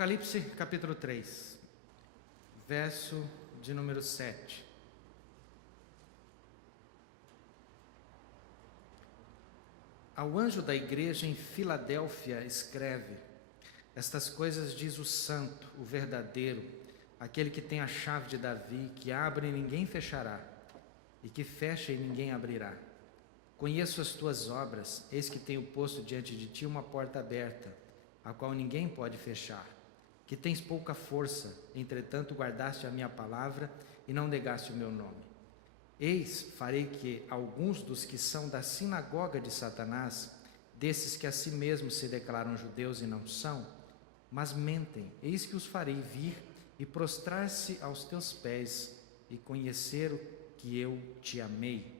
Apocalipse capítulo 3, verso de número 7. Ao anjo da igreja em Filadélfia escreve: estas coisas diz o santo, o verdadeiro, aquele que tem a chave de Davi, que abre e ninguém fechará, e que fecha e ninguém abrirá. Conheço as tuas obras, eis que tenho posto diante de ti uma porta aberta, a qual ninguém pode fechar. Que tens pouca força, entretanto guardaste a minha palavra e não negaste o meu nome. Eis, farei que alguns dos que são da sinagoga de Satanás, desses que a si mesmos se declaram judeus e não são, mas mentem, eis que os farei vir e prostrar-se aos teus pés e conhecer que eu te amei.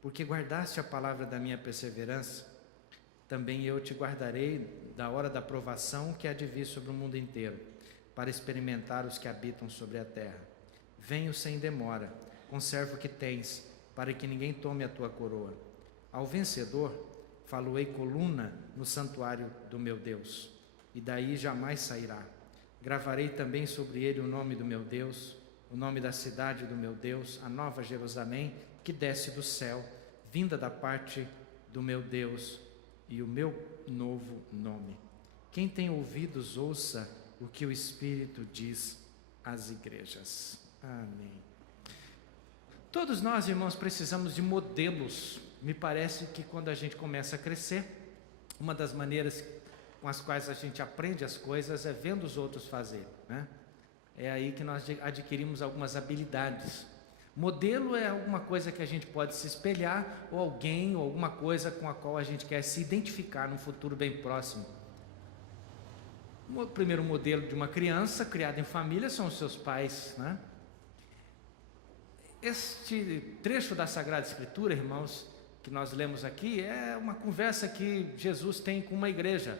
Porque guardaste a palavra da minha perseverança, também eu te guardarei da hora da provação que há de vir sobre o mundo inteiro, para experimentar os que habitam sobre a terra. Venho sem demora, conserva o que tens, para que ninguém tome a tua coroa. Ao vencedor, falo-ei coluna no santuário do meu Deus, e daí jamais sairá. Gravarei também sobre ele o nome do meu Deus, o nome da cidade do meu Deus, a nova Jerusalém, que desce do céu, vinda da parte do meu Deus, e o meu novo nome. Quem tem ouvidos, ouça o que o Espírito diz às igrejas. Amém. Todos nós, irmãos, precisamos de modelos. Me parece que quando a gente começa a crescer, uma das maneiras com as quais a gente aprende as coisas é vendo os outros fazer, né? É aí que nós adquirimos algumas habilidades. Modelo é alguma coisa que a gente pode se espelhar, ou alguém, ou alguma coisa com a qual a gente quer se identificar num futuro bem próximo. O primeiro modelo de uma criança criada em família são os seus pais, né? Este trecho da Sagrada Escritura, irmãos, que nós lemos aqui, é uma conversa que Jesus tem com uma igreja.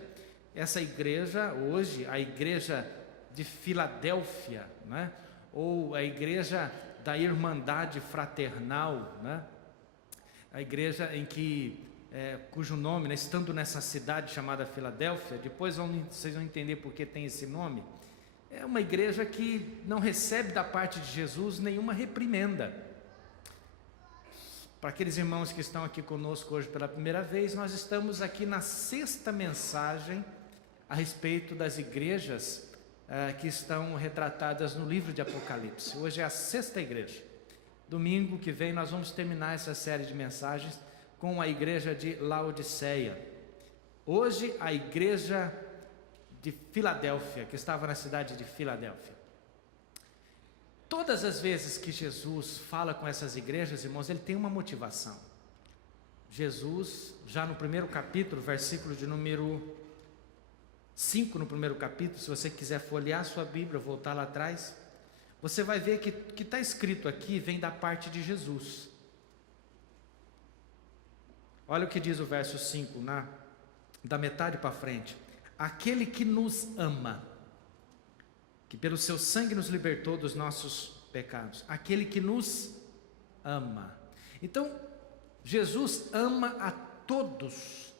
Essa igreja, hoje, a igreja de Filadélfia, né? Ou a igreja da Irmandade Fraternal, né? A igreja em que, cujo nome, né, estando nessa cidade chamada Filadélfia, depois vocês vão entender por que tem esse nome. É uma igreja que não recebe da parte de Jesus nenhuma reprimenda. Para aqueles irmãos que estão aqui conosco hoje pela primeira vez, nós estamos aqui na 6ª mensagem a respeito das igrejas que estão retratadas no livro de Apocalipse. Hoje é a 6ª igreja. Domingo que vem nós vamos terminar essa série de mensagens com a igreja de Laodiceia. Hoje a igreja de Filadélfia, que estava na cidade de Filadélfia. Todas as vezes que Jesus fala com essas igrejas, irmãos, ele tem uma motivação. Jesus, já no primeiro capítulo, versículo de número 5, no primeiro capítulo, se você quiser folhear sua Bíblia, voltar lá atrás, você vai ver que o que está escrito aqui vem da parte de Jesus. Olha o que diz o verso 5, da metade para frente. Aquele que nos ama, que pelo seu sangue nos libertou dos nossos pecados. Aquele que nos ama. Então, Jesus ama a todos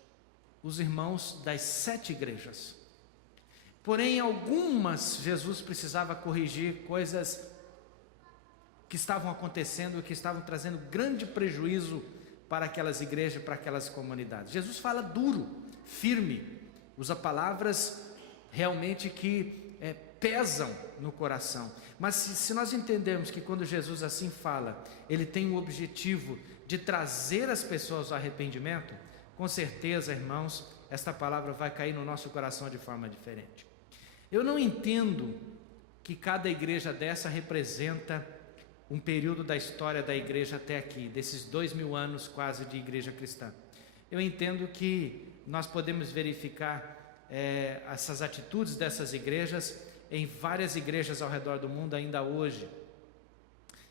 os irmãos das 7 igrejas. Porém, algumas Jesus precisava corrigir coisas que estavam acontecendo e que estavam trazendo grande prejuízo para aquelas igrejas, para aquelas comunidades. Jesus fala duro, firme, usa palavras realmente que pesam no coração. Mas se nós entendermos que quando Jesus assim fala, ele tem o objetivo de trazer as pessoas ao arrependimento, com certeza, irmãos, esta palavra vai cair no nosso coração de forma diferente. Eu não entendo que cada igreja dessa representa um período da história da igreja até aqui, desses 2000 anos quase de igreja cristã. Eu entendo que nós podemos verificar essas atitudes dessas igrejas em várias igrejas ao redor do mundo ainda hoje.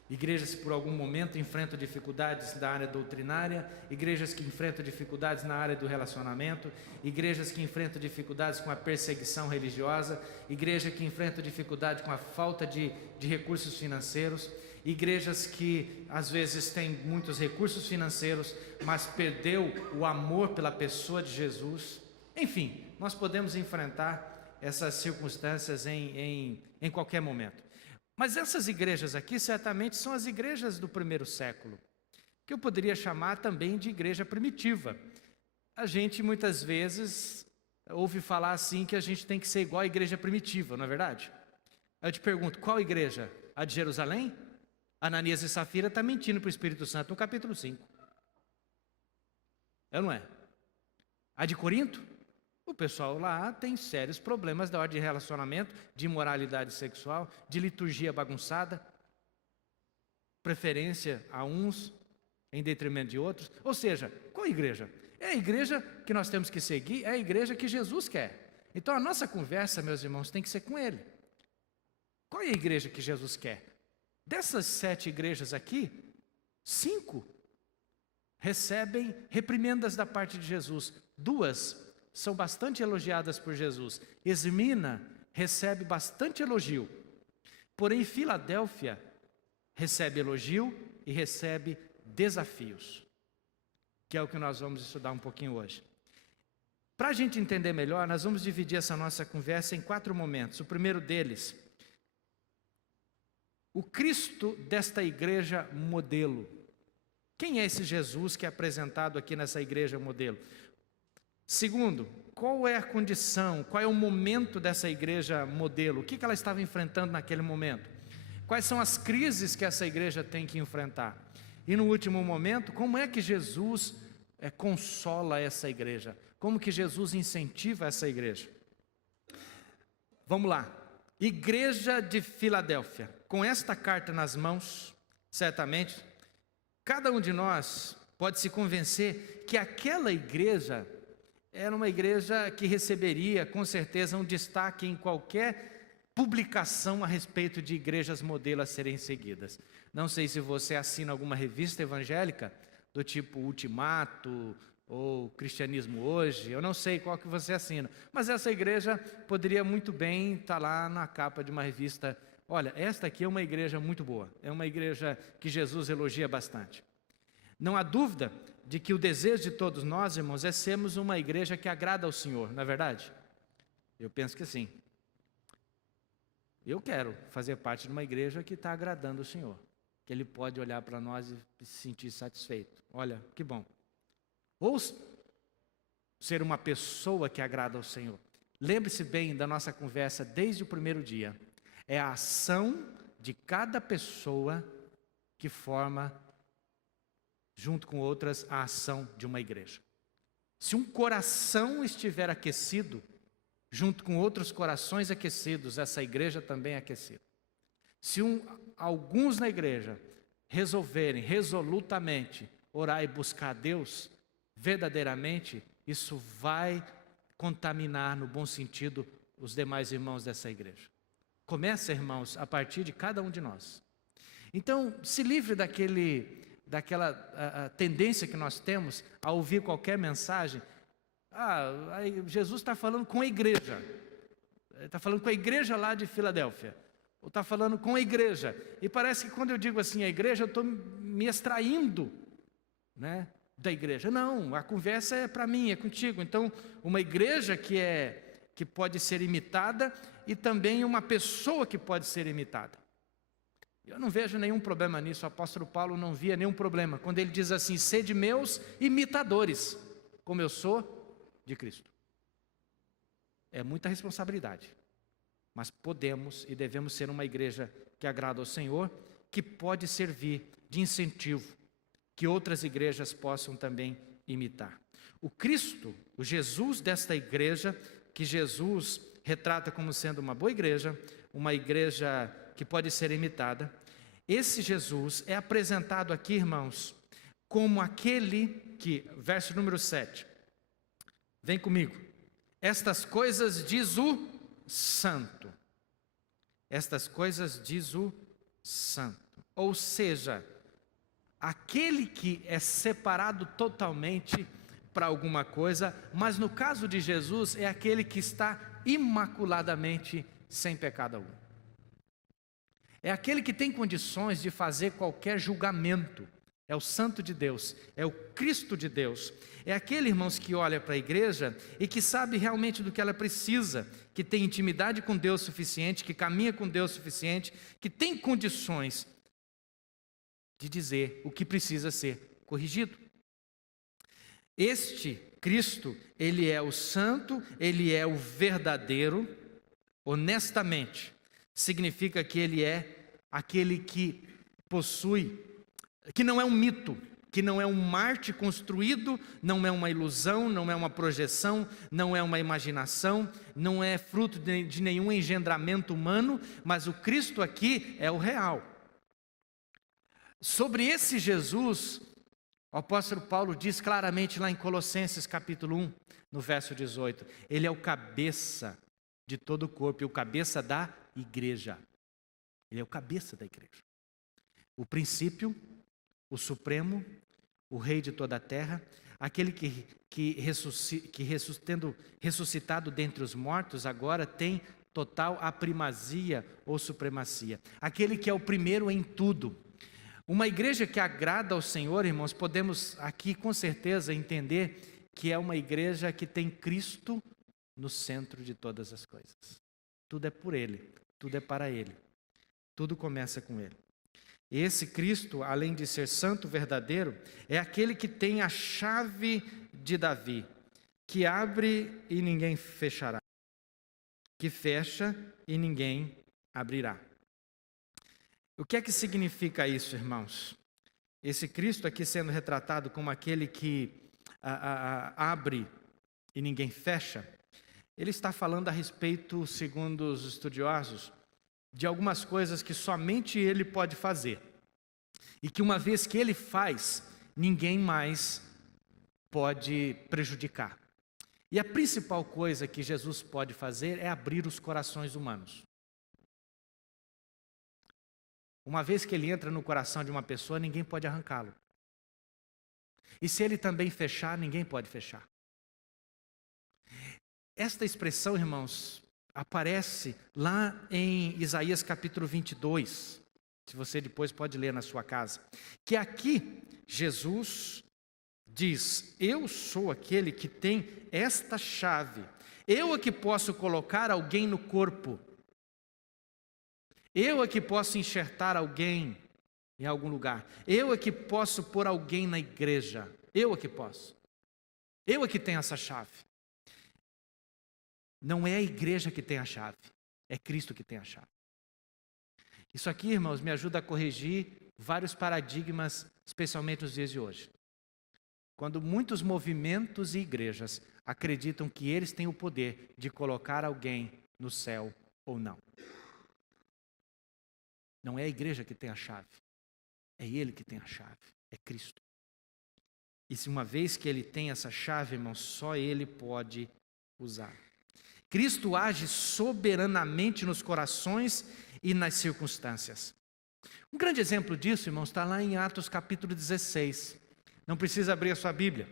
Igrejas que por algum momento enfrentam dificuldades na área doutrinária, igrejas que enfrentam dificuldades na área do relacionamento, igrejas que enfrentam dificuldades com a perseguição religiosa, igreja que enfrentam dificuldade com a falta de recursos financeiros, igrejas que às vezes têm muitos recursos financeiros, mas perdeu o amor pela pessoa de Jesus. Enfim, nós podemos enfrentar essas circunstâncias em qualquer momento. Mas essas igrejas aqui certamente são as igrejas do primeiro século, que eu poderia chamar também de igreja primitiva. A gente muitas vezes ouve falar assim que a gente tem que ser igual à igreja primitiva, não é verdade? Eu te pergunto, qual igreja? A de Jerusalém? Ananias e Safira está mentindo para o Espírito Santo no capítulo 5. É ou não é? A de Corinto? O pessoal lá tem sérios problemas da ordem de relacionamento, de imoralidade sexual, de liturgia bagunçada, preferência a uns em detrimento de outros. Ou seja, qual igreja? É a igreja que nós temos que seguir, é a igreja que Jesus quer. Então a nossa conversa, meus irmãos, tem que ser com Ele. Qual é a igreja que Jesus quer? Dessas 7 igrejas aqui, 5 recebem reprimendas da parte de Jesus. 2 são bastante elogiadas por Jesus. Esmirna recebe bastante elogio. Porém, Filadélfia recebe elogio e recebe desafios, que é o que nós vamos estudar um pouquinho hoje. Para a gente entender melhor, nós vamos dividir essa nossa conversa em 4 momentos. O primeiro deles, o Cristo desta igreja modelo. Quem é esse Jesus que é apresentado aqui nessa igreja modelo? Segundo, qual é a condição, qual é o momento dessa igreja modelo? O que ela estava enfrentando naquele momento? Quais são as crises que essa igreja tem que enfrentar? E no último momento, como é que Jesus consola essa igreja? Como que Jesus incentiva essa igreja? Vamos lá. Igreja de Filadélfia. Com esta carta nas mãos, certamente, cada um de nós pode se convencer que aquela igreja era uma igreja que receberia, com certeza, um destaque em qualquer publicação a respeito de igrejas modelo a serem seguidas. Não sei se você assina alguma revista evangélica, do tipo Ultimato ou Cristianismo Hoje, eu não sei qual que você assina, mas essa igreja poderia muito bem estar lá na capa de uma revista. Olha, esta aqui é uma igreja muito boa, é uma igreja que Jesus elogia bastante. Não há dúvida de que o desejo de todos nós, irmãos, é sermos uma igreja que agrada ao Senhor, não é verdade? Eu penso que sim. Eu quero fazer parte de uma igreja que está agradando o Senhor, que Ele pode olhar para nós e se sentir satisfeito. Olha, que bom. Ou ser uma pessoa que agrada ao Senhor. Lembre-se bem da nossa conversa desde o primeiro dia. É a ação de cada pessoa que forma, junto com outras, a ação de uma igreja. Se um coração estiver aquecido, junto com outros corações aquecidos, essa igreja também é aquecida. Se alguns na igreja resolverem resolutamente orar e buscar a Deus, verdadeiramente, isso vai contaminar, no bom sentido, os demais irmãos dessa igreja. Começa, irmãos, a partir de cada um de nós. Então, se livre daquela tendência que nós temos a ouvir qualquer mensagem. Jesus está falando com a igreja. Está falando com a igreja lá de Filadélfia. Ou está falando com a igreja. E parece que quando eu digo assim, a igreja, eu estou me extraindo, né, da igreja. Não, a conversa é para mim, é contigo. Então, uma igreja que pode ser imitada e também uma pessoa que pode ser imitada. Eu não vejo nenhum problema nisso, o apóstolo Paulo não via nenhum problema, quando ele diz assim, sede meus imitadores, como eu sou de Cristo. É muita responsabilidade, mas podemos e devemos ser uma igreja que agrada ao Senhor, que pode servir de incentivo, que outras igrejas possam também imitar. O Cristo, o Jesus desta igreja, que Jesus retrata como sendo uma boa igreja, uma igreja que pode ser imitada. Esse Jesus é apresentado aqui, irmãos, como aquele que, verso número 7, vem comigo. Estas coisas diz o santo. Estas coisas diz o santo. Ou seja, aquele que é separado totalmente para alguma coisa, mas no caso de Jesus é aquele que está imaculadamente sem pecado algum. É aquele que tem condições de fazer qualquer julgamento. É o Santo de Deus, é o Cristo de Deus. É aquele, irmãos, que olha para a igreja e que sabe realmente do que ela precisa, que tem intimidade com Deus suficiente, que caminha com Deus suficiente, que tem condições de dizer o que precisa ser corrigido. Este Cristo, ele é o santo, ele é o verdadeiro, honestamente, significa que ele é aquele que possui, que não é um mito, que não é um Marte construído, não é uma ilusão, não é uma projeção, não é uma imaginação, não é fruto de nenhum engendramento humano, mas o Cristo aqui é o real. Sobre esse Jesus, o apóstolo Paulo diz claramente lá em Colossenses capítulo 1, no verso 18, ele é o cabeça de todo o corpo, e o cabeça da igreja. Ele é o cabeça da igreja. O princípio, o supremo, o rei de toda a terra, aquele tendo ressuscitado dentre os mortos, agora tem total a primazia ou supremacia. Aquele que é o primeiro em tudo. Uma igreja que agrada ao Senhor, irmãos, podemos aqui com certeza entender que é uma igreja que tem Cristo no centro de todas as coisas. Tudo é por Ele, tudo é para Ele. Tudo começa com Ele. Esse Cristo, além de ser santo verdadeiro, é aquele que tem a chave de Davi, que abre e ninguém fechará, que fecha e ninguém abrirá. O que é que significa isso, irmãos? Esse Cristo aqui sendo retratado como aquele que abre e ninguém fecha, ele está falando a respeito, segundo os estudiosos, de algumas coisas que somente ele pode fazer. E que uma vez que ele faz, ninguém mais pode prejudicar. E a principal coisa que Jesus pode fazer é abrir os corações humanos. Uma vez que ele entra no coração de uma pessoa, ninguém pode arrancá-lo. E se ele também fechar, ninguém pode fechar. Esta expressão, irmãos, aparece lá em Isaías capítulo 22, se você depois pode ler na sua casa, que aqui Jesus diz: eu sou aquele que tem esta chave, eu é que posso colocar alguém no corpo, eu é que posso enxertar alguém em algum lugar, eu é que posso pôr alguém na igreja, eu é que posso, eu é que tenho essa chave. Não é a igreja que tem a chave, é Cristo que tem a chave. Isso aqui, irmãos, me ajuda a corrigir vários paradigmas, especialmente nos dias de hoje. Quando muitos movimentos e igrejas acreditam que eles têm o poder de colocar alguém no céu ou não. Não é a igreja que tem a chave, é Ele que tem a chave, é Cristo. E se uma vez que Ele tem essa chave, irmãos, só Ele pode usar. Cristo age soberanamente nos corações e nas circunstâncias. Um grande exemplo disso, irmãos, está lá em Atos capítulo 16. Não precisa abrir a sua Bíblia.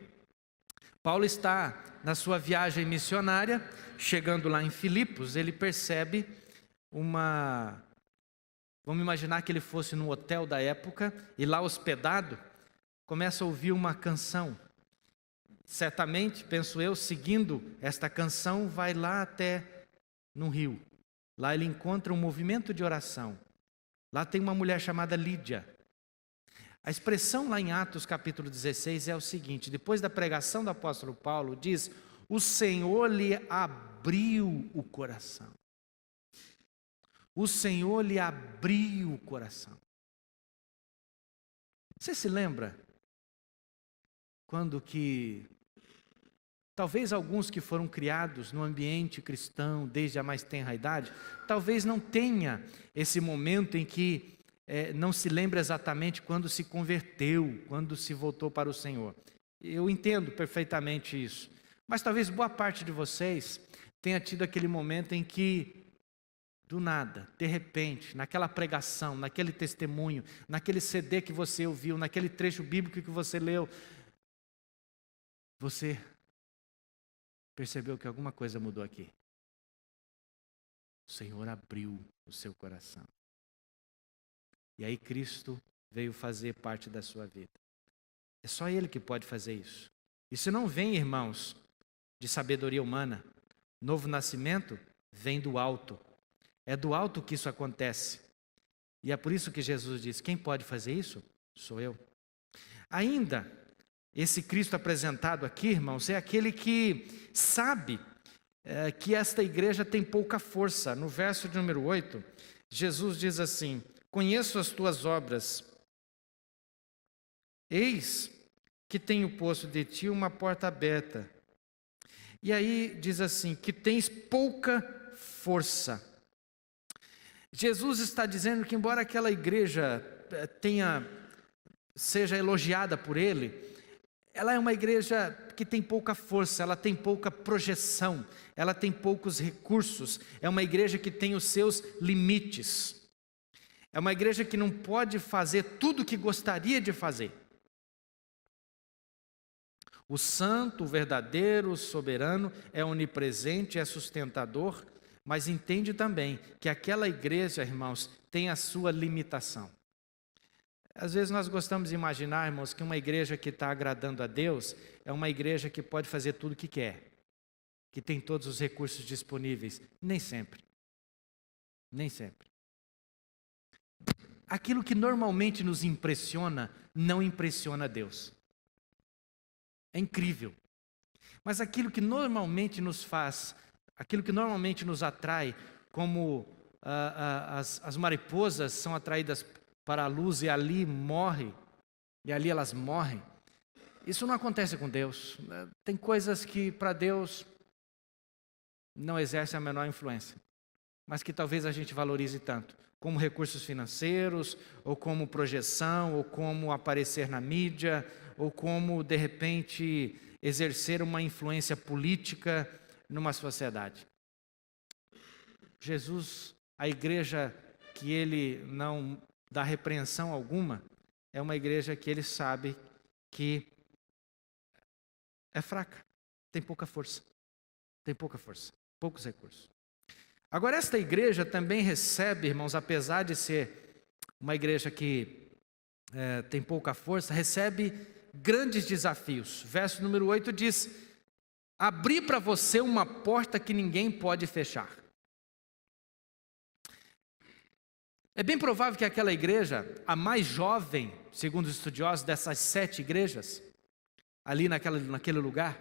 Paulo está na sua viagem missionária, chegando lá em Filipos, ele percebe vamos imaginar que ele fosse num hotel da época, e lá hospedado, começa a ouvir uma canção. Certamente, penso eu, seguindo esta canção, vai lá até num rio. Lá ele encontra um movimento de oração. Lá tem uma mulher chamada Lídia. A expressão lá em Atos capítulo 16 é o seguinte: depois da pregação do apóstolo Paulo, diz: o Senhor lhe abriu o coração. O Senhor lhe abriu o coração. Você se lembra quando que talvez alguns que foram criados no ambiente cristão desde a mais tenra idade, talvez não tenha esse momento em que não se lembra exatamente quando se converteu, quando se voltou para o Senhor. Eu entendo perfeitamente isso. Mas talvez boa parte de vocês tenha tido aquele momento em que, do nada, de repente, naquela pregação, naquele testemunho, naquele CD que você ouviu, naquele trecho bíblico que você leu, você percebeu que alguma coisa mudou aqui. O Senhor abriu o seu coração. E aí Cristo veio fazer parte da sua vida. É só Ele que pode fazer isso. Isso não vem, irmãos, de sabedoria humana. Novo nascimento vem do alto. É do alto que isso acontece. E é por isso que Jesus diz: quem pode fazer isso? Sou eu. Ainda, esse Cristo apresentado aqui, irmãos, é aquele que sabe que esta igreja tem pouca força. No verso de número 8, Jesus diz assim: conheço as tuas obras, eis que tenho posto de ti uma porta aberta. E aí diz assim, que tens pouca força. Jesus está dizendo que embora aquela igreja seja elogiada por ele, ela é uma igreja que tem pouca força, ela tem pouca projeção, ela tem poucos recursos, é uma igreja que tem os seus limites. É uma igreja que não pode fazer tudo o que gostaria de fazer. O santo, o verdadeiro, o soberano é onipresente, é sustentador, mas entende também que aquela igreja, irmãos, tem a sua limitação. Às vezes nós gostamos de imaginar, irmãos, que uma igreja que está agradando a Deus é uma igreja que pode fazer tudo o que quer, que tem todos os recursos disponíveis. Nem sempre. Nem sempre. Aquilo que normalmente nos impressiona, não impressiona Deus. É incrível. Mas aquilo que normalmente nos faz, aquilo que normalmente nos atrai, como as mariposas são atraídas para a luz e ali elas morrem. Isso não acontece com Deus. Tem coisas que para Deus não exercem a menor influência, mas que talvez a gente valorize tanto, como recursos financeiros, ou como projeção, ou como aparecer na mídia, ou como, de repente, exercer uma influência política numa sociedade. Jesus, a igreja que ele não dá repreensão alguma, é uma igreja que ele sabe que é fraca, tem pouca força, poucos recursos. Agora, esta igreja também recebe, irmãos, apesar de ser uma igreja que tem pouca força, recebe grandes desafios. Verso número 8 diz: abri para você uma porta que ninguém pode fechar. É bem provável que aquela igreja, a mais jovem, segundo os estudiosos, dessas 7 igrejas, ali naquele lugar,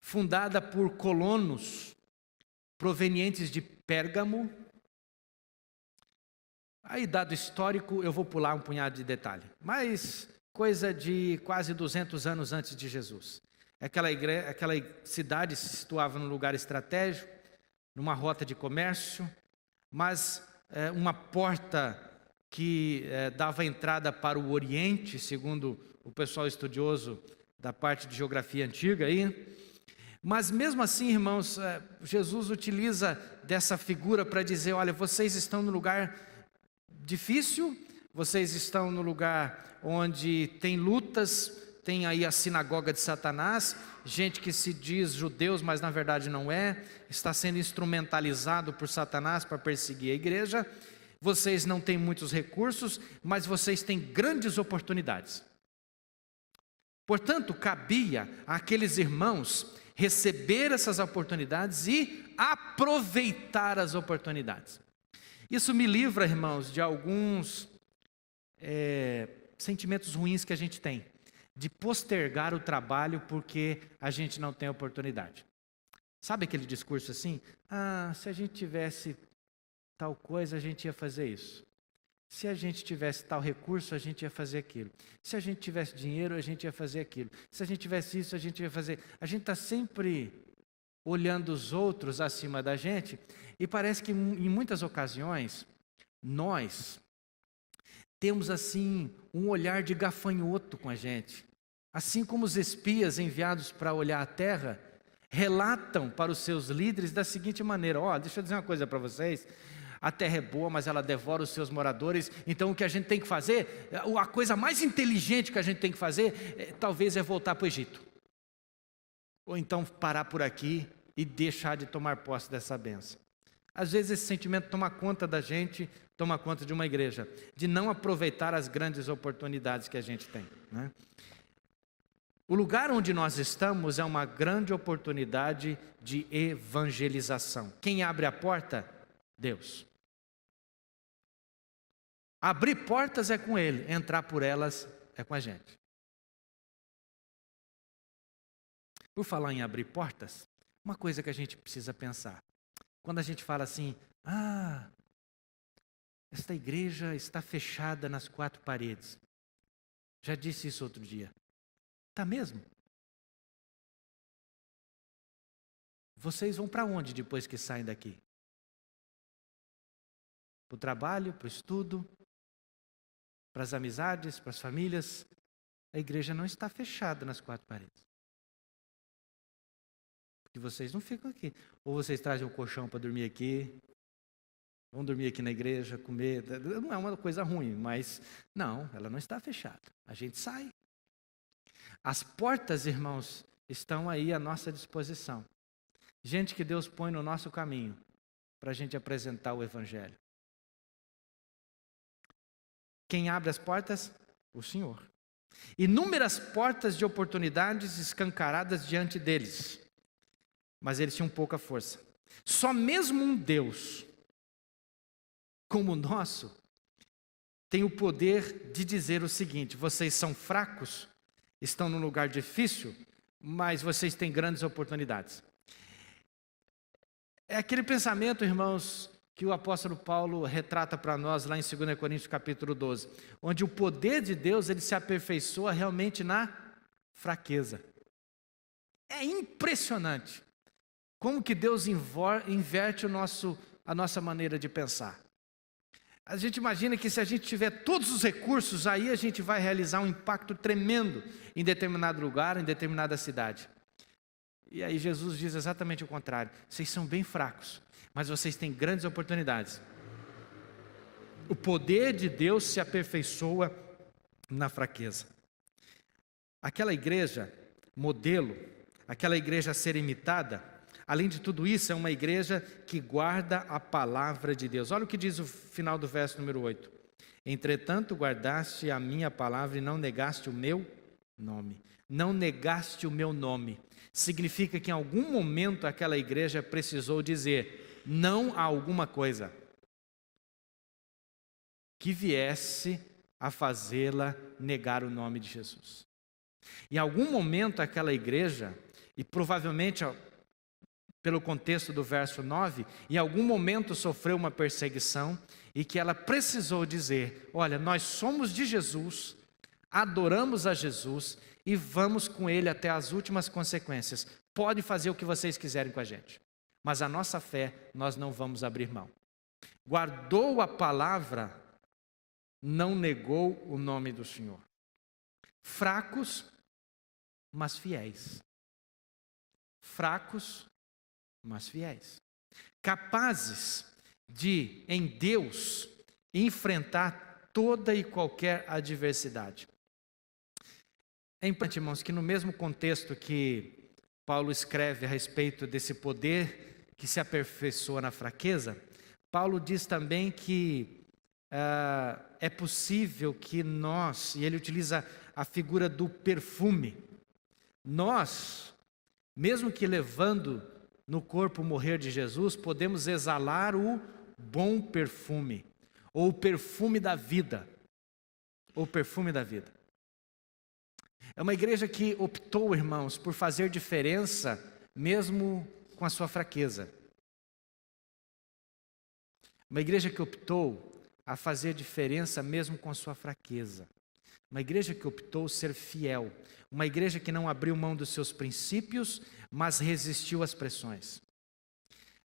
fundada por colonos provenientes de Pérgamo. Aí, dado histórico, eu vou pular um punhado de detalhe, mas coisa de quase 200 anos antes de Jesus. Aquela cidade se situava num lugar estratégico, numa rota de comércio, mas uma porta que dava entrada para o Oriente, segundo o pessoal estudioso da parte de geografia antiga aí. Mas mesmo assim, irmãos, Jesus utiliza dessa figura para dizer: olha, vocês estão no lugar difícil, vocês estão no lugar onde tem lutas, tem aí a sinagoga de Satanás, gente que se diz judeus, mas na verdade não é, está sendo instrumentalizado por Satanás para perseguir a igreja. Vocês não têm muitos recursos, mas vocês têm grandes oportunidades. Portanto, cabia àqueles irmãos receber essas oportunidades e aproveitar as oportunidades. Isso me livra, irmãos, de alguns sentimentos ruins que a gente tem, de postergar o trabalho porque a gente não tem oportunidade. Sabe aquele discurso assim? Se a gente tivesse tal coisa, a gente ia fazer isso. Se a gente tivesse tal recurso, a gente ia fazer aquilo. Se a gente tivesse dinheiro, a gente ia fazer aquilo. Se a gente tivesse isso, a gente ia fazer. A gente está sempre olhando os outros acima da gente, e parece que em muitas ocasiões nós temos assim um olhar de gafanhoto com a gente. Assim como os espias enviados para olhar a terra relatam para os seus líderes da seguinte maneira: deixa eu dizer uma coisa para vocês. A terra é boa, mas ela devora os seus moradores. Então o que a gente tem que fazer, a coisa mais inteligente que a gente tem que fazer, talvez é voltar para o Egito. Ou então parar por aqui e deixar de tomar posse dessa bênção. Às vezes esse sentimento toma conta da gente, toma conta de uma igreja, de não aproveitar as grandes oportunidades que a gente tem, né? O lugar onde nós estamos é uma grande oportunidade de evangelização. Quem abre a porta? Deus. Abrir portas é com Ele, entrar por elas é com a gente. Por falar em abrir portas, uma coisa que a gente precisa pensar. Quando a gente fala assim, esta igreja está fechada nas 4 paredes. Já disse isso outro dia. Está mesmo? Vocês vão para onde depois que saem daqui? Para o trabalho, para o estudo, para as amizades, para as famílias. A igreja não está fechada nas 4 paredes. Porque vocês não ficam aqui. Ou vocês trazem um colchão para dormir aqui, vão dormir aqui na igreja, comer. Não é uma coisa ruim, mas não, ela não está fechada. A gente sai. As portas, irmãos, estão aí à nossa disposição. Gente que Deus põe no nosso caminho para a gente apresentar o Evangelho. Quem abre as portas? O Senhor. Inúmeras portas de oportunidades escancaradas diante deles. Mas eles tinham pouca força. Só mesmo um Deus como o nosso tem o poder de dizer o seguinte: vocês são fracos, estão num lugar difícil, mas vocês têm grandes oportunidades. É aquele pensamento, irmãos, que o apóstolo Paulo retrata para nós lá em 2 Coríntios capítulo 12, onde o poder de Deus ele se aperfeiçoa realmente na fraqueza. É impressionante como que Deus inverte a nossa maneira de pensar. A gente imagina que se a gente tiver todos os recursos, aí a gente vai realizar um impacto tremendo em determinado lugar, em determinada cidade. E aí Jesus diz exatamente o contrário. Vocês são bem fracos, mas vocês têm grandes oportunidades. O poder de Deus se aperfeiçoa na fraqueza. Aquela igreja modelo, aquela igreja a ser imitada, além de tudo isso, é uma igreja que guarda a palavra de Deus. Olha o que diz o final do verso número 8. Entretanto, guardaste a minha palavra e não negaste o meu nome. Não negaste o meu nome. Significa que em algum momento aquela igreja precisou dizer não a alguma coisa que viesse a fazê-la negar o nome de Jesus. Em algum momento aquela igreja, e provavelmente pelo contexto do verso 9, em algum momento sofreu uma perseguição e que ela precisou dizer, olha, nós somos de Jesus, adoramos a Jesus e vamos com Ele até as últimas consequências. Pode fazer o que vocês quiserem com a gente, mas a nossa fé nós não vamos abrir mão. Guardou a palavra, não negou o nome do Senhor. Fracos, mas fiéis. Fracos, mas fiéis. Capazes de, em Deus, enfrentar toda e qualquer adversidade. É importante, irmãos, que no mesmo contexto que Paulo escreve a respeito desse poder que se aperfeiçoa na fraqueza, Paulo diz também que é possível que nós, e ele utiliza a figura do perfume, nós, mesmo que levando no corpo o morrer de Jesus, podemos exalar o bom perfume, ou o perfume da vida, ou perfume da vida. É uma igreja que optou, irmãos, por fazer diferença, mesmo com a sua fraqueza. Uma igreja que optou a fazer diferença mesmo com a sua fraqueza. Uma igreja que optou ser fiel. Uma igreja que não abriu mão dos seus princípios, mas resistiu às pressões.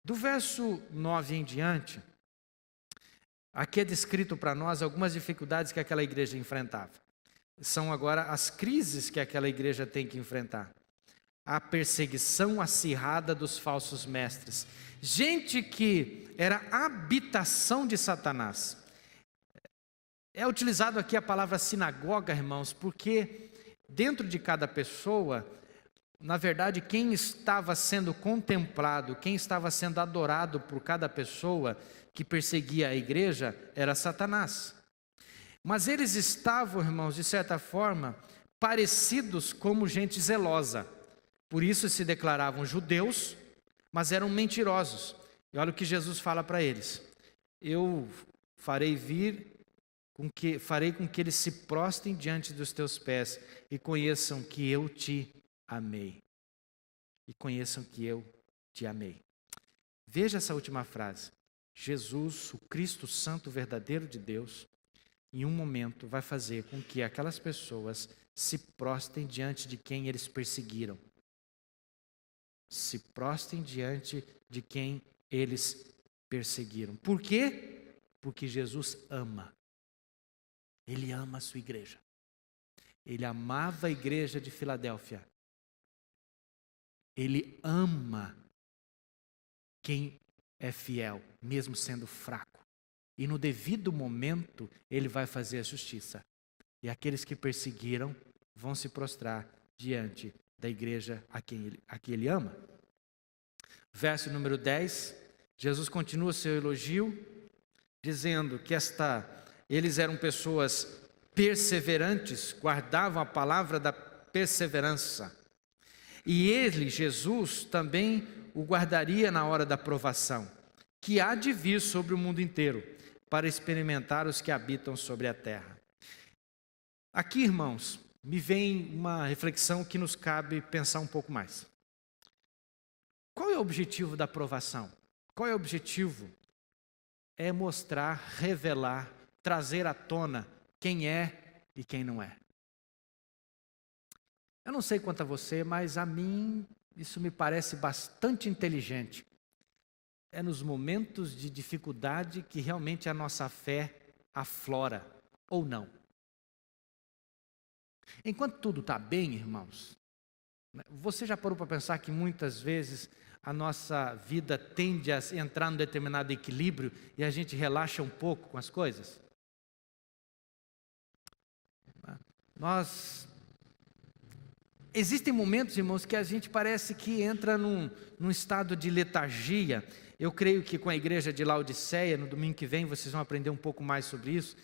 Do verso 9 em diante, aqui é descrito para nós algumas dificuldades que aquela igreja enfrentava. São agora as crises que aquela igreja tem que enfrentar. A perseguição acirrada dos falsos mestres. Gente que era habitação de Satanás. É utilizado aqui a palavra sinagoga, irmãos, porque dentro de cada pessoa, na verdade, quem estava sendo contemplado, quem estava sendo adorado por cada pessoa que perseguia a igreja, era Satanás. Mas eles estavam, irmãos, de certa forma, parecidos como gente zelosa. Por isso se declaravam judeus, mas eram mentirosos. E olha o que Jesus fala para eles: eu farei com que eles se prostrem diante dos teus pés e conheçam que eu te amei. E conheçam que eu te amei. Veja essa última frase. Jesus, o Cristo Santo verdadeiro de Deus, em um momento vai fazer com que aquelas pessoas se prostrem diante de quem eles perseguiram. Se prostrem diante de quem eles perseguiram. Por quê? Porque Jesus ama. Ele ama a sua igreja. Ele amava a igreja de Filadélfia. Ele ama quem é fiel, mesmo sendo fraco. E no devido momento, ele vai fazer a justiça. E aqueles que perseguiram vão se prostrar diante da igreja a quem ele ama. Verso número 10, Jesus continua seu elogio, dizendo que eles eram pessoas perseverantes, guardavam a palavra da perseverança. E ele, Jesus, também o guardaria na hora da provação, que há de vir sobre o mundo inteiro, para experimentar os que habitam sobre a terra. Aqui, irmãos, me vem uma reflexão que nos cabe pensar um pouco mais. Qual é o objetivo da provação? Qual é o objetivo? É mostrar, revelar, trazer à tona quem é e quem não é. Eu não sei quanto a você, mas a mim isso me parece bastante inteligente. É nos momentos de dificuldade que realmente a nossa fé aflora, ou não. Enquanto tudo está bem, irmãos, você já parou para pensar que muitas vezes a nossa vida tende a entrar num determinado equilíbrio e a gente relaxa um pouco com as coisas? Existem momentos, irmãos, que a gente parece que entra num estado de letargia. Eu creio que com a igreja de Laodiceia, no domingo que vem, vocês vão aprender um pouco mais sobre isso.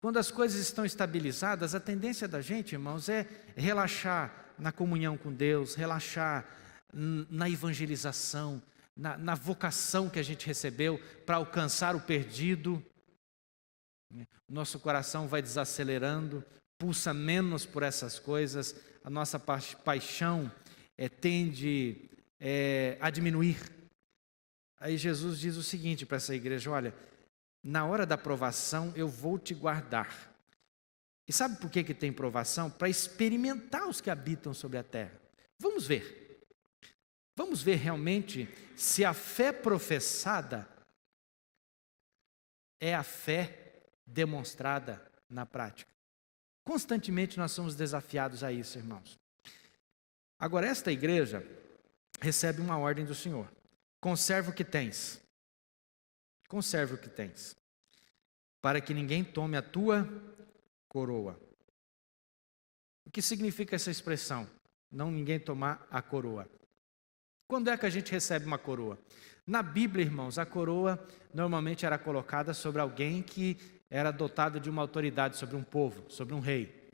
Quando as coisas estão estabilizadas, a tendência da gente, irmãos, é relaxar na comunhão com Deus, relaxar na evangelização, na vocação que a gente recebeu para alcançar o perdido. Nosso coração vai desacelerando, pulsa menos por essas coisas, a nossa paixão tende a diminuir. Aí Jesus diz o seguinte para essa igreja: olha, na hora da provação eu vou te guardar. E sabe por que tem provação? Para experimentar os que habitam sobre a terra. Vamos ver. Vamos ver realmente se a fé professada é a fé demonstrada na prática. Constantemente nós somos desafiados a isso, irmãos. Agora, esta igreja recebe uma ordem do Senhor: conserva o que tens. Conserva o que tens, para que ninguém tome a tua coroa. O que significa essa expressão? Não ninguém tomar a coroa. Quando é que a gente recebe uma coroa? Na Bíblia, irmãos, a coroa normalmente era colocada sobre alguém que era dotado de uma autoridade sobre um povo, sobre um rei.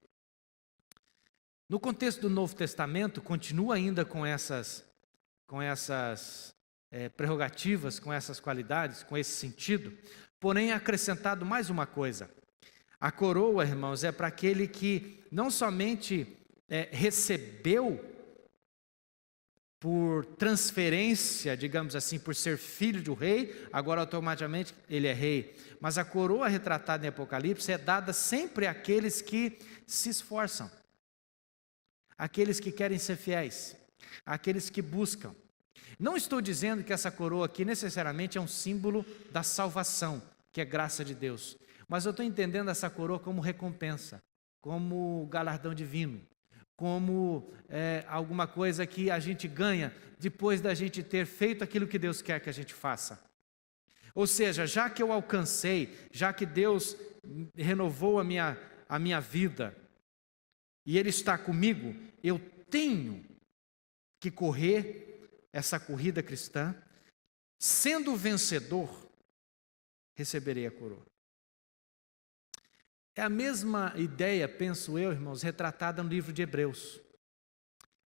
No contexto do Novo Testamento, continua ainda com essas prerrogativas, com essas qualidades, com esse sentido, porém é acrescentado mais uma coisa. A coroa, irmãos, é para aquele que não somente recebeu por transferência, digamos assim, por ser filho do rei, agora automaticamente ele é rei. Mas a coroa retratada em Apocalipse é dada sempre àqueles que se esforçam, àqueles que querem ser fiéis, àqueles que buscam. Não estou dizendo que essa coroa aqui necessariamente é um símbolo da salvação, que é graça de Deus. Mas eu estou entendendo essa coroa como recompensa, como galardão divino, como alguma coisa que a gente ganha depois da gente ter feito aquilo que Deus quer que a gente faça. Ou seja, já que eu alcancei, já que Deus renovou a minha vida e Ele está comigo, eu tenho que correr essa corrida cristã, sendo vencedor, receberei a coroa. É a mesma ideia, penso eu, irmãos, retratada no livro de Hebreus.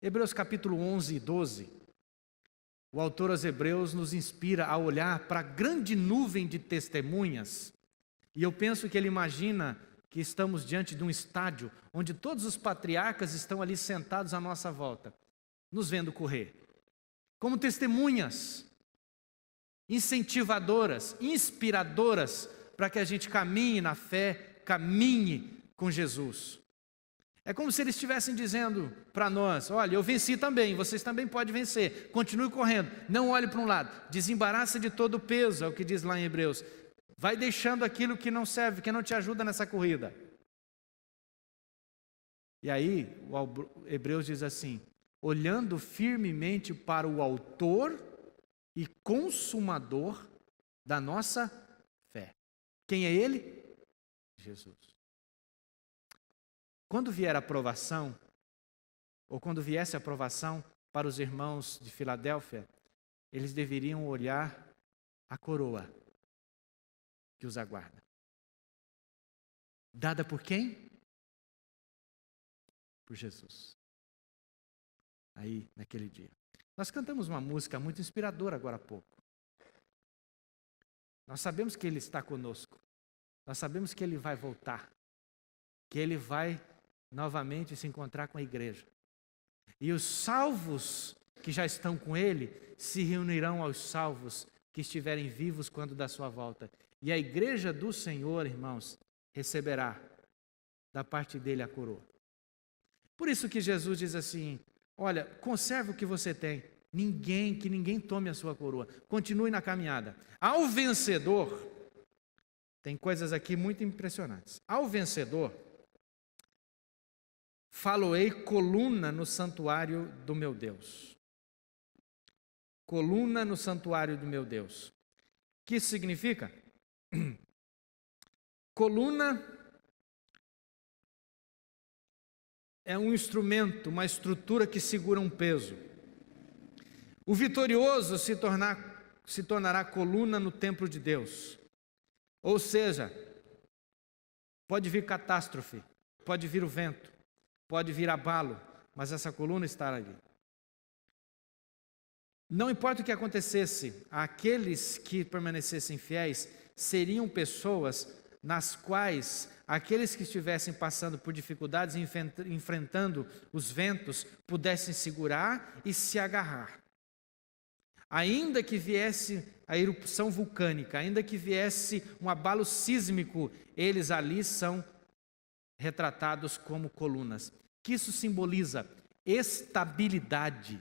Hebreus capítulo 11 e 12. O autor aos Hebreus nos inspira a olhar para a grande nuvem de testemunhas. E eu penso que ele imagina que estamos diante de um estádio onde todos os patriarcas estão ali sentados à nossa volta, nos vendo correr. Como testemunhas, incentivadoras, inspiradoras, para que a gente caminhe na fé, caminhe com Jesus. É como se eles estivessem dizendo para nós: olha, eu venci também, vocês também podem vencer, continue correndo, não olhe para um lado, desembaraça de todo o peso, é o que diz lá em Hebreus, vai deixando aquilo que não serve, que não te ajuda nessa corrida. E aí, o Hebreus diz assim: olhando firmemente para o autor e consumador da nossa fé. Quem é ele? Jesus. Quando vier a aprovação, ou quando viesse a aprovação para os irmãos de Filadélfia, eles deveriam olhar a coroa que os aguarda. Dada por quem? Por Jesus. Aí, naquele dia. Nós cantamos uma música muito inspiradora agora há pouco. Nós sabemos que Ele está conosco. Nós sabemos que Ele vai voltar. Que Ele vai novamente se encontrar com a igreja. E os salvos que já estão com Ele se reunirão aos salvos que estiverem vivos quando da sua volta. E a igreja do Senhor, irmãos, receberá da parte dele a coroa. Por isso que Jesus diz assim: olha, conserve o que você tem. Que ninguém tome a sua coroa. Continue na caminhada. Ao vencedor, tem coisas aqui muito impressionantes. Ao vencedor, falo-ei coluna no santuário do meu Deus. Coluna no santuário do meu Deus. O que isso significa? Coluna é um instrumento, uma estrutura que segura um peso. O vitorioso se tornará coluna no templo de Deus. Ou seja, pode vir catástrofe, pode vir o vento, pode vir abalo, mas essa coluna estará ali. Não importa o que acontecesse, aqueles que permanecessem fiéis seriam pessoas nas quais aqueles que estivessem passando por dificuldades, enfrentando os ventos, pudessem segurar e se agarrar. Ainda que viesse a erupção vulcânica, ainda que viesse um abalo sísmico, eles ali são retratados como colunas. Que isso simboliza estabilidade.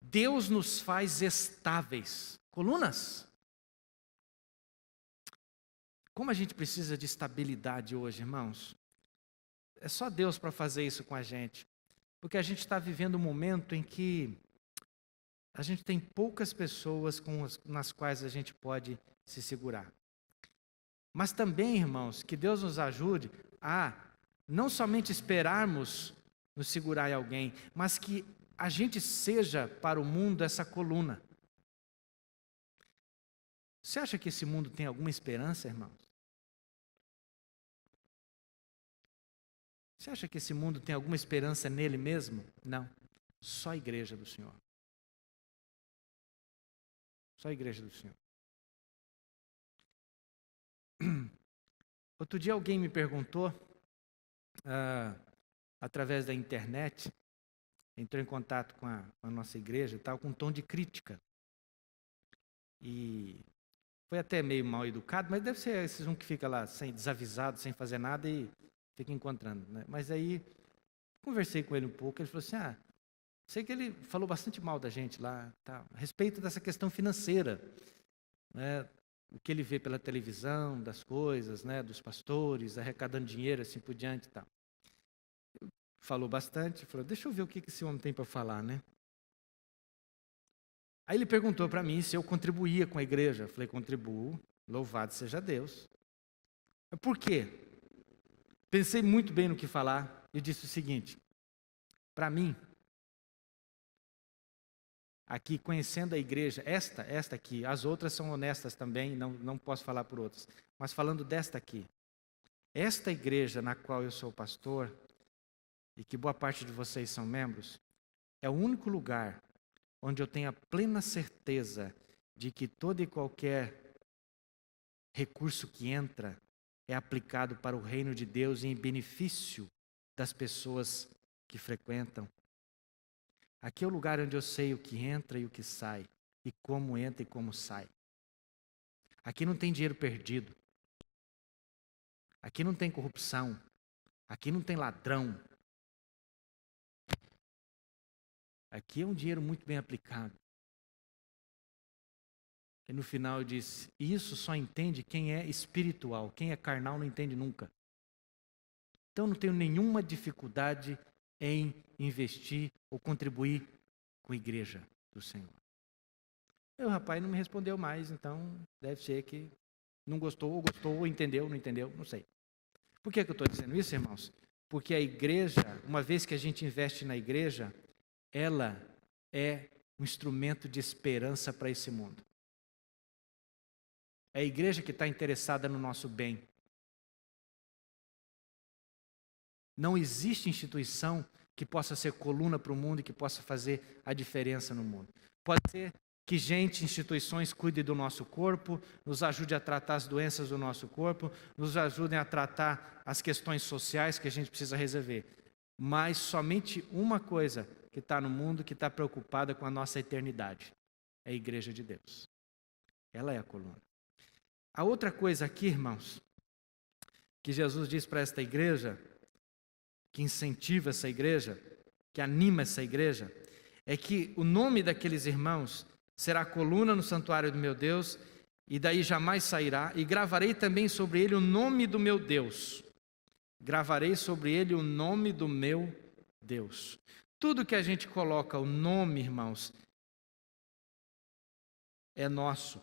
Deus nos faz estáveis. Colunas. Como a gente precisa de estabilidade hoje, irmãos? É só Deus para fazer isso com a gente. Porque a gente está vivendo um momento em que a gente tem poucas pessoas nas quais a gente pode se segurar. Mas também, irmãos, que Deus nos ajude a não somente esperarmos nos segurar em alguém, mas que a gente seja para o mundo essa coluna. Você acha que esse mundo tem alguma esperança, irmãos? Você acha que esse mundo tem alguma esperança nele mesmo? Não. Só a igreja do Senhor. Só a igreja do Senhor. Outro dia alguém me perguntou, através da internet, entrou em contato com a nossa igreja e tal, com um tom de crítica. E foi até meio mal educado, mas deve ser esses um que fica lá desavisado, sem fazer nada e fica encontrando, né? Mas aí, conversei com ele um pouco, ele falou assim, sei que ele falou bastante mal da gente lá, tá, a respeito dessa questão financeira, né? O que ele vê pela televisão, das coisas, né, dos pastores, arrecadando dinheiro, assim por diante e tal. Falou bastante, falou, deixa eu ver o que esse homem tem para falar, né? Aí ele perguntou para mim se eu contribuía com a igreja. Eu falei, contribuo, louvado seja Deus. Por quê? Pensei muito bem no que falar e disse o seguinte, para mim, aqui conhecendo a igreja, esta aqui, as outras são honestas também, não posso falar por outras, mas falando desta aqui, Esta igreja na qual eu sou pastor, e que boa parte de vocês são membros, é o único lugar onde eu tenho a plena certeza de que todo e qualquer recurso que entra é aplicado para o reino de Deus em benefício das pessoas que frequentam. Aqui é o lugar onde eu sei o que entra e o que sai, e como entra e como sai. Aqui não tem dinheiro perdido. Aqui não tem corrupção. Aqui não tem ladrão. Aqui é um dinheiro muito bem aplicado. E no final eu disse, isso só entende quem é espiritual. Quem é carnal não entende nunca. Então não tenho nenhuma dificuldade em investir ou contribuir com a igreja do Senhor. O rapaz não me respondeu mais, então deve ser que não gostou, ou entendeu, não entendeu, não sei. Por que eu estou dizendo isso, irmãos? Porque a igreja, uma vez que a gente investe na igreja, ela é um instrumento de esperança para esse mundo. É a igreja que está interessada no nosso bem. Não existe instituição que possa ser coluna para o mundo e que possa fazer a diferença no mundo. Pode ser que instituições cuidem do nosso corpo, nos ajude a tratar as doenças do nosso corpo, nos ajudem a tratar as questões sociais que a gente precisa resolver. Mas somente uma coisa que está no mundo que está preocupada com a nossa eternidade. É a igreja de Deus. Ela é a coluna. A outra coisa aqui, irmãos, que Jesus diz para esta igreja, que incentiva essa igreja, que anima essa igreja, é que o nome daqueles irmãos será coluna no santuário do meu Deus, e daí jamais sairá, e gravarei também sobre ele o nome do meu Deus. Gravarei sobre ele o nome do meu Deus. Tudo que a gente coloca o nome, irmãos, é nosso.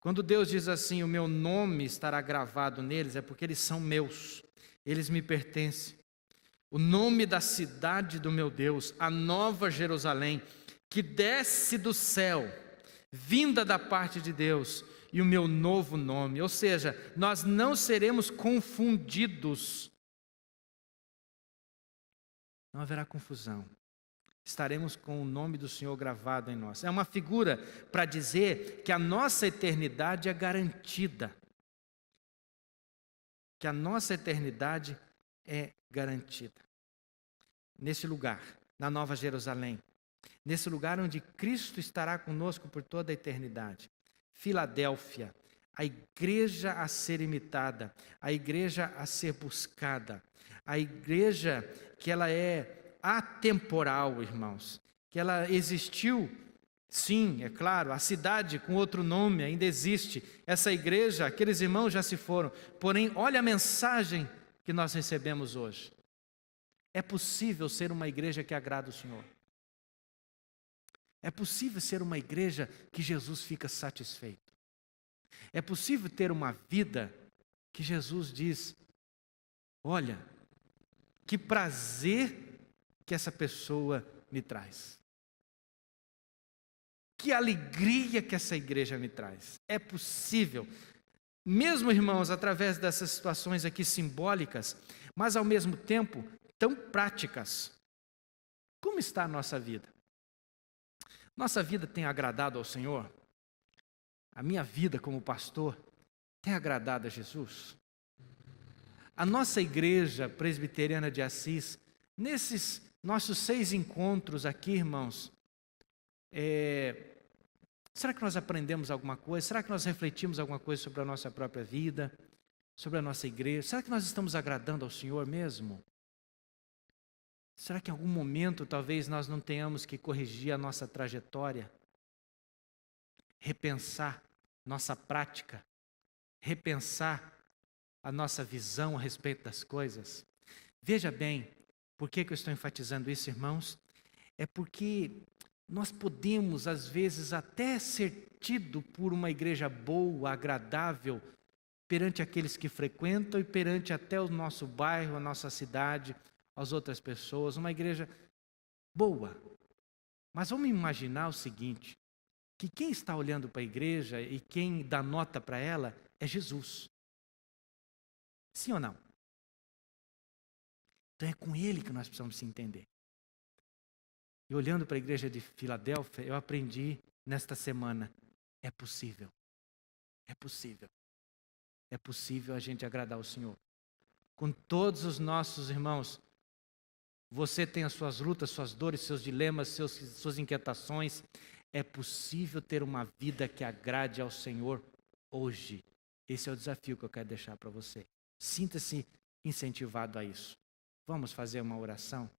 Quando Deus diz assim, o meu nome estará gravado neles, é porque eles são meus, eles me pertencem. O nome da cidade do meu Deus, a nova Jerusalém, que desce do céu, vinda da parte de Deus, e o meu novo nome. Ou seja, nós não seremos confundidos. Não haverá confusão. Estaremos com o nome do Senhor gravado em nós. É uma figura para dizer que a nossa eternidade é garantida. Que a nossa eternidade é garantida. Nesse lugar, na Nova Jerusalém. Nesse lugar onde Cristo estará conosco por toda a eternidade. Filadélfia, a igreja a ser imitada, a igreja a ser buscada, a igreja que ela é atemporal, irmãos, que ela existiu, sim, é claro, a cidade com outro nome ainda existe, essa igreja, aqueles irmãos já se foram, porém, olha a mensagem que nós recebemos hoje. É possível ser uma igreja que agrada o Senhor. É possível ser uma igreja que Jesus fica satisfeito. É possível ter uma vida que Jesus diz, olha, que prazer que essa pessoa me traz. Que alegria que essa igreja me traz. É possível, mesmo, irmãos, através dessas situações aqui simbólicas, mas ao mesmo tempo tão práticas. Como está a nossa vida? Nossa vida tem agradado ao Senhor? A minha vida como pastor tem agradado a Jesus? A nossa igreja presbiteriana de Assis, nesses nossos 6 encontros aqui, irmãos, será que nós aprendemos alguma coisa? Será que nós refletimos alguma coisa sobre a nossa própria vida? Sobre a nossa igreja? Será que nós estamos agradando ao Senhor mesmo? Será que em algum momento talvez nós não tenhamos que corrigir a nossa trajetória? Repensar nossa prática? Repensar a nossa visão a respeito das coisas? Veja bem, por que eu estou enfatizando isso, irmãos? É porque nós podemos, às vezes, até ser tido por uma igreja boa, agradável, perante aqueles que frequentam e perante até o nosso bairro, a nossa cidade, as outras pessoas, uma igreja boa. Mas vamos imaginar o seguinte, que quem está olhando para a igreja e quem dá nota para ela é Jesus. Sim ou não? Então é com ele que nós precisamos se entender. E olhando para a igreja de Filadélfia, eu aprendi nesta semana, é possível. É possível. É possível a gente agradar o Senhor. Com todos os nossos irmãos, você tem as suas lutas, suas dores, seus dilemas, suas inquietações. É possível ter uma vida que agrade ao Senhor hoje. Esse é o desafio que eu quero deixar para você. Sinta-se incentivado a isso. Vamos fazer uma oração?